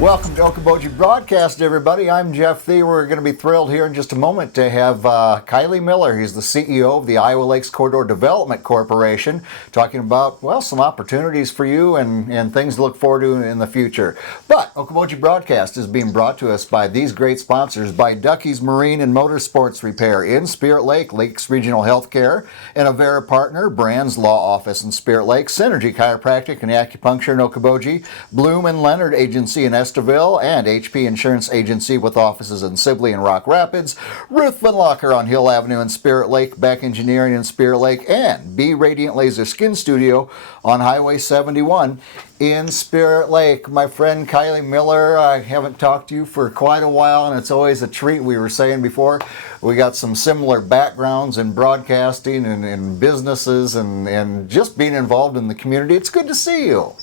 Welcome to Okoboji Broadcast, everybody. I'm Jeff Thie. We're going to be thrilled here in just a moment to have Kiley Miller. He's the CEO of the Iowa Lakes Corridor Development Corporation, talking about, well, some opportunities for you and things to look forward to in the future. But Okoboji Broadcast is being brought to us by these great sponsors, by Ducky's Marine and Motorsports Repair in Spirit Lake, Lakes Regional Healthcare, and Avera Partner, Brand's Law Office in Spirit Lake, Synergy Chiropractic and Acupuncture in Okoboji, Bloom and Leonard Agency in Esteville, and HP Insurance Agency with offices in Sibley and Rock Rapids, Ruth Van Locker on Hill Avenue in Spirit Lake, Beck Engineering in Spirit Lake, and B Radiant Laser Skin Studio on Highway 71 in Spirit Lake. My friend Kiley Miller, I haven't talked to you for quite a while, and it's always a treat. We were saying before, we got some similar backgrounds in broadcasting and in businesses and just being involved in the community. It's good to see you.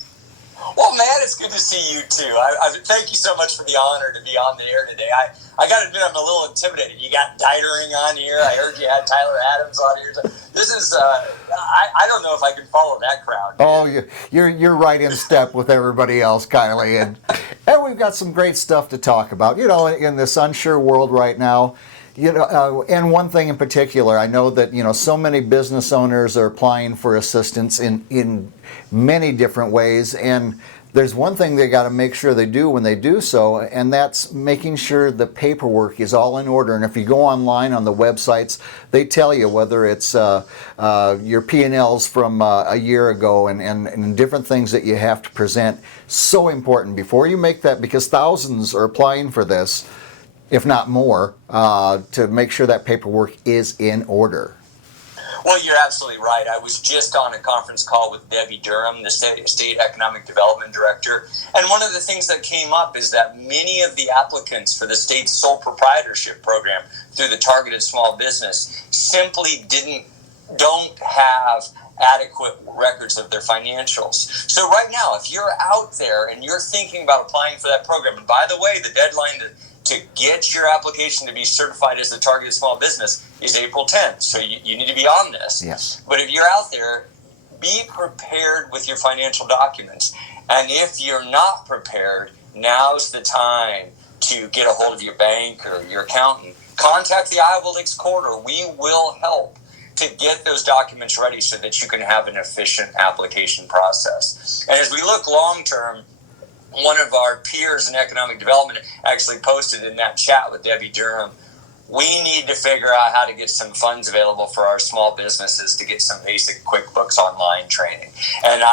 Well, man, it's good to see you too. I thank you so much for the honor to be on the air today. I got to admit, I'm a little intimidated. You got Dietering on here. I heard you had Tyler Adams on here. So this is, I don't know if I can follow that crowd. Oh, you're right in step with everybody else, Kiley. And we've got some great stuff to talk about. You know, in this unsure world right now, you know, and one thing in particular, I know that, you know, so many business owners are applying for assistance in many different ways, and there's one thing they got to make sure they do when they do so, and that's making sure the paperwork is all in order. And if you go online on the websites, they tell you whether it's your P&Ls from a year ago and different things that you have to present. So important before you make that, because thousands are applying for this, if not more, to make sure that paperwork is in order. Well, you're absolutely right. I was just on a conference call with Debbie Durham, the State Economic Development Director, and one of the things that came up is that many of the applicants for the state's sole proprietorship program through the Targeted Small Business simply don't have adequate records of their financials. So right now, if you're out there and you're thinking about applying for that program, and by the way, the deadline to get your application to be certified as a targeted small business is April 10th. So you need to be on this. Yes. But if you're out there, be prepared with your financial documents. And if you're not prepared, now's the time to get a hold of your bank or your accountant. Contact the Iowa Lakes Corridor. We will help to get those documents ready so that you can have an efficient application process. And as we look long term, one of our peers in economic development actually posted in that chat with Debbie Durham, we need to figure out how to get some funds available for our small businesses to get some basic QuickBooks online training. And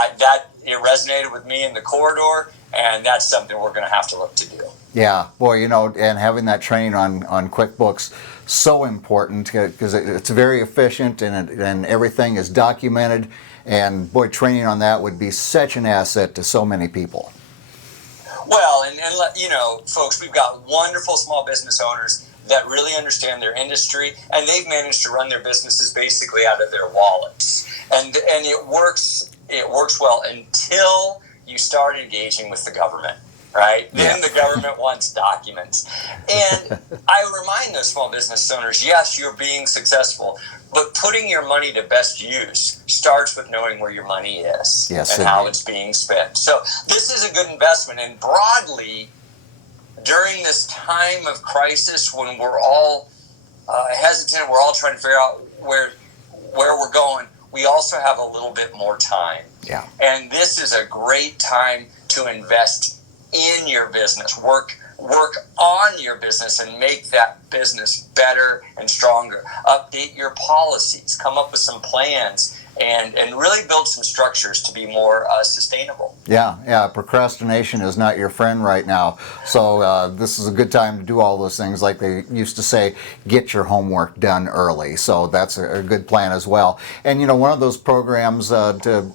it resonated with me in the corridor, and that's something we're going to have to look to do. Yeah, boy, you know, and having that training on QuickBooks, so important, because it's very efficient and everything is documented. And boy, training on that would be such an asset to so many people. Well, and you know, folks, we've got wonderful small business owners that really understand their industry, and they've managed to run their businesses basically out of their wallets. And it works well until you start engaging with the government, right? Yeah. Then the government wants documents. And I remind those small business owners, yes, you're being successful, but putting your money to best use starts with knowing where your money is, yes, and how it's being spent. So this is a good investment. And broadly, during this time of crisis, when we're all hesitant, we're all trying to figure out where we're going, we also have a little bit more time. Yeah. And this is a great time to invest in your business, work on your business and make that business better and stronger. Update your policies, come up with some plans, and really build some structures to be more sustainable. Yeah. Procrastination is not your friend right now. So this is a good time to do all those things. Like they used to say, get your homework done early. So that's a good plan as well. And, you know, one of those programs to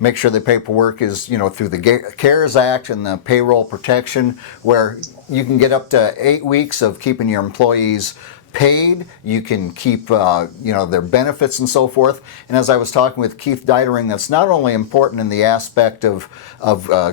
make sure the paperwork is, you know, through the CARES Act and the payroll protection, where you can get up to 8 weeks of keeping your employees paid. You can keep, their benefits and so forth. And as I was talking with Keith Dietering, that's not only important in the aspect of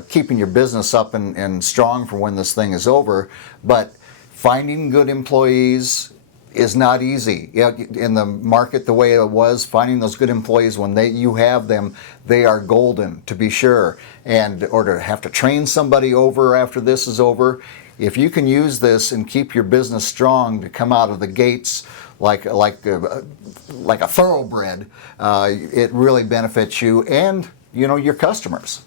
keeping your business up and strong for when this thing is over, but finding good employees, is not easy. In the market the way it was, finding those good employees when you have them, they are golden, to be sure. And or to have to train somebody over after this is over, if you can use this and keep your business strong to come out of the gates like a thoroughbred, it really benefits you and your customers.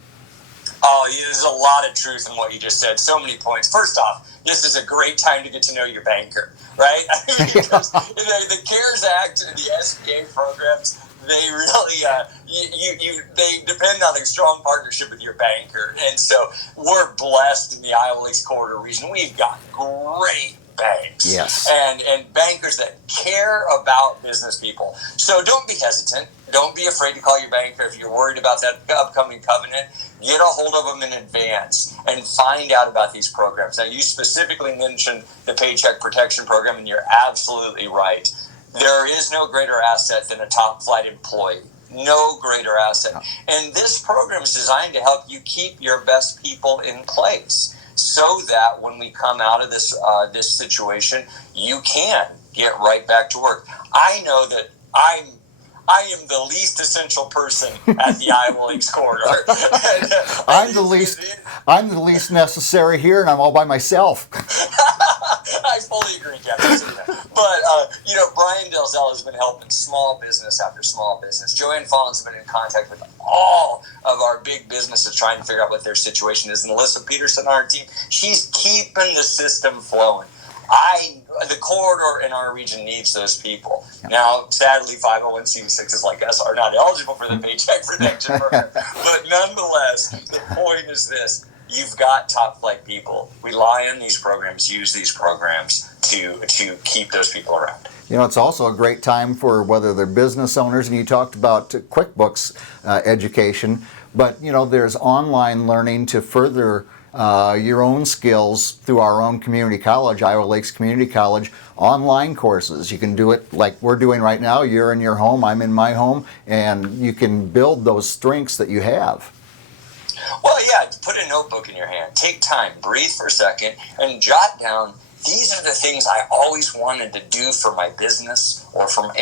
Oh, there's a lot of truth in what you just said. So many points. First off, this is a great time to get to know your banker, right? Because the CARES Act and the SBA programs, they really they depend on a strong partnership with your banker. And so we're blessed in the Iowa Lakes Corridor region. We've got great banks, yes, and bankers that care about business people. So don't be hesitant. Don't be afraid to call your banker if you're worried about that upcoming covenant. Get a hold of them in advance and find out about these programs. Now, you specifically mentioned the Paycheck Protection Program, and you're absolutely right. There is no greater asset than a top-flight employee. No greater asset. And this program is designed to help you keep your best people in place so that when we come out of this situation, you can get right back to work. I know that I am the least essential person at the Iowa Lakes Corridor. I'm the least necessary here, and I'm all by myself. I fully agree, Captain. But Brian Delzell has been helping small business after small business. Joanne Fallon's been in contact with all of our big businesses trying to figure out what their situation is. And Alyssa Peterson on our team, she's keeping the system flowing. The corridor in our region needs those people. Now, sadly, 501c6s like us are not eligible for the Paycheck Protection Program. But nonetheless, the point is this. You've got top-flight people. Rely on these programs, use these programs to keep those people around. It's also a great time for whether they're business owners, and you talked about QuickBooks education, but there's online learning to further your own skills through our own community college, Iowa Lakes Community College, online courses. You can do it like we're doing right now. You're in your home, I'm in my home, and you can build those strengths that you have. Well, yeah, put a notebook in your hand. Take time, breathe for a second, and jot down, these are the things I always wanted to do for my business or for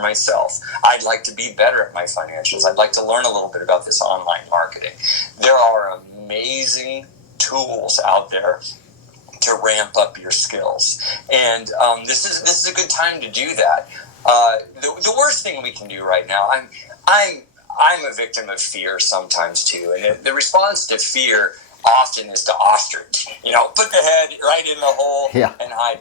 myself. I'd like to be better at my financials. I'd like to learn a little bit about this online marketing. There are amazing tools out there to ramp up your skills. And this is a good time to do that. The worst thing we can do right now, I'm a victim of fear sometimes too, and the response to fear often is to ostrich. Put the head right in the hole and hide.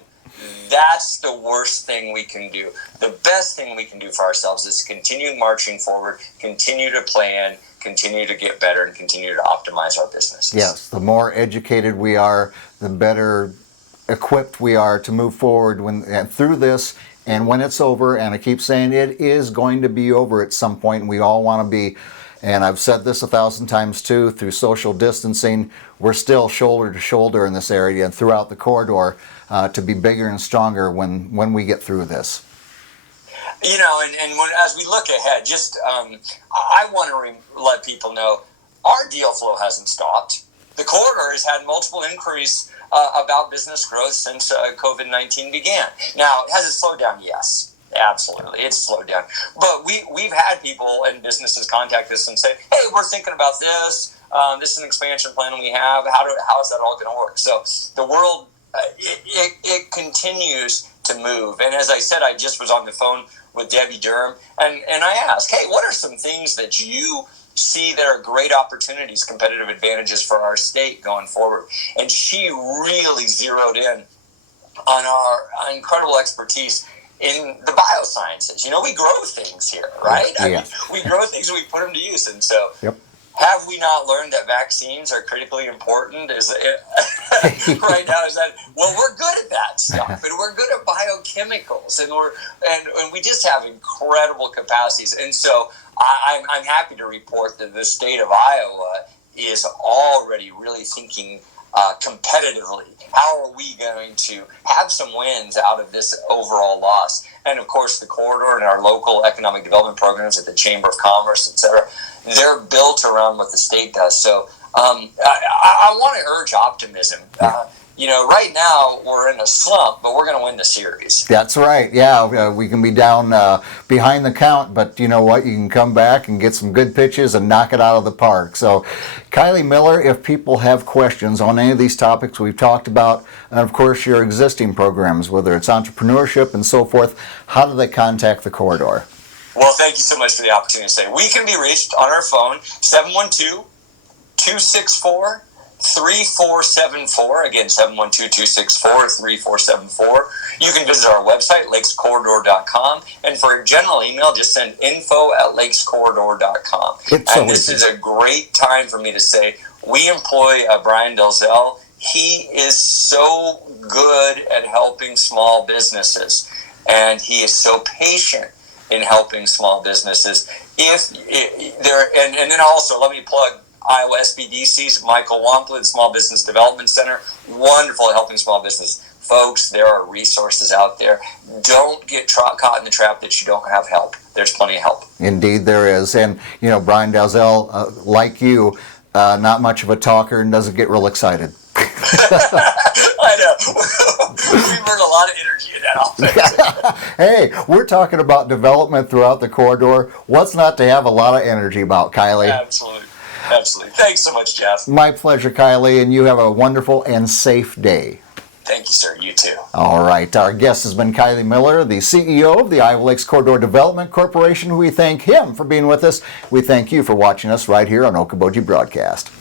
That's the worst thing we can do. The best thing we can do for ourselves is continue marching forward, continue to plan, continue to get better, and continue to optimize our businesses. Yes, the more educated we are, the better equipped we are to move forward through this. And when it's over, and I keep saying it is going to be over at some point, and we all want to be, and I've said this 1,000 times too, through social distancing, we're still shoulder to shoulder in this area and throughout the corridor to be bigger and stronger when we get through this. As we look ahead, I want to let people know our deal flow hasn't stopped. The corridor has had multiple inquiries about business growth since COVID-19 began. Now, has it slowed down? Yes, absolutely. It's slowed down. But we've had people and businesses contact us and say, hey, we're thinking about this. This is an expansion plan we have. How is that all going to work? So the world, it continues to move. And as I said, I just was on the phone with Debbie Durham, and I asked, hey, what are some things that you see that are great opportunities, competitive advantages for our state going forward? And she really zeroed in on our incredible expertise in the biosciences. We grow things here, right? Yeah. I mean, we grow things and we put them to use. And so have we not learned that vaccines are critically important? Right now, we're good at that stuff, and we're good at biochemicals, and we just have incredible capacities. And so I'm happy to report that the state of Iowa is already really thinking competitively. How are we going to have some wins out of this overall loss? And of course, the corridor and our local economic development programs at the Chamber of Commerce, et cetera, they're built around what the state does. So I want to urge optimism. right now we're in a slump, but we're going to win the series. That's right. Yeah, we can be down behind the count, but you know what? You can come back and get some good pitches and knock it out of the park. So, Kiley Miller, if people have questions on any of these topics we've talked about, and of course your existing programs, whether it's entrepreneurship and so forth, how do they contact the corridor? Well, thank you so much for the opportunity to say. We can be reached on our phone, 712-264-3474. Again, 712-264-3474. You can visit our website, lakescorridor.com. And for a general email, just send info@lakescorridor.com. And this is a great time for me to say, we employ Brian Delzell. He is so good at helping small businesses, and he is so patient in helping small businesses. And then also, let me plug Iowa SBDC's Michael Wampley, the Small Business Development Center. Wonderful at helping small business. Folks, there are resources out there. Don't get caught in the trap that you don't have help. There's plenty of help. Indeed there is. And, Brian Dalzell, like you, not much of a talker and doesn't get real excited. I know. We burn a lot of energy in that office. Hey, we're talking about development throughout the corridor. What's not to have a lot of energy about, Kiley? Absolutely. Thanks so much, Jeff. My pleasure, Kiley, and you have a wonderful and safe day. Thank you, sir. You too. All right. Our guest has been Kiley Miller, the CEO of the Iowa Lakes Corridor Development Corporation. We thank him for being with us. We thank you for watching us right here on Okoboji Broadcast.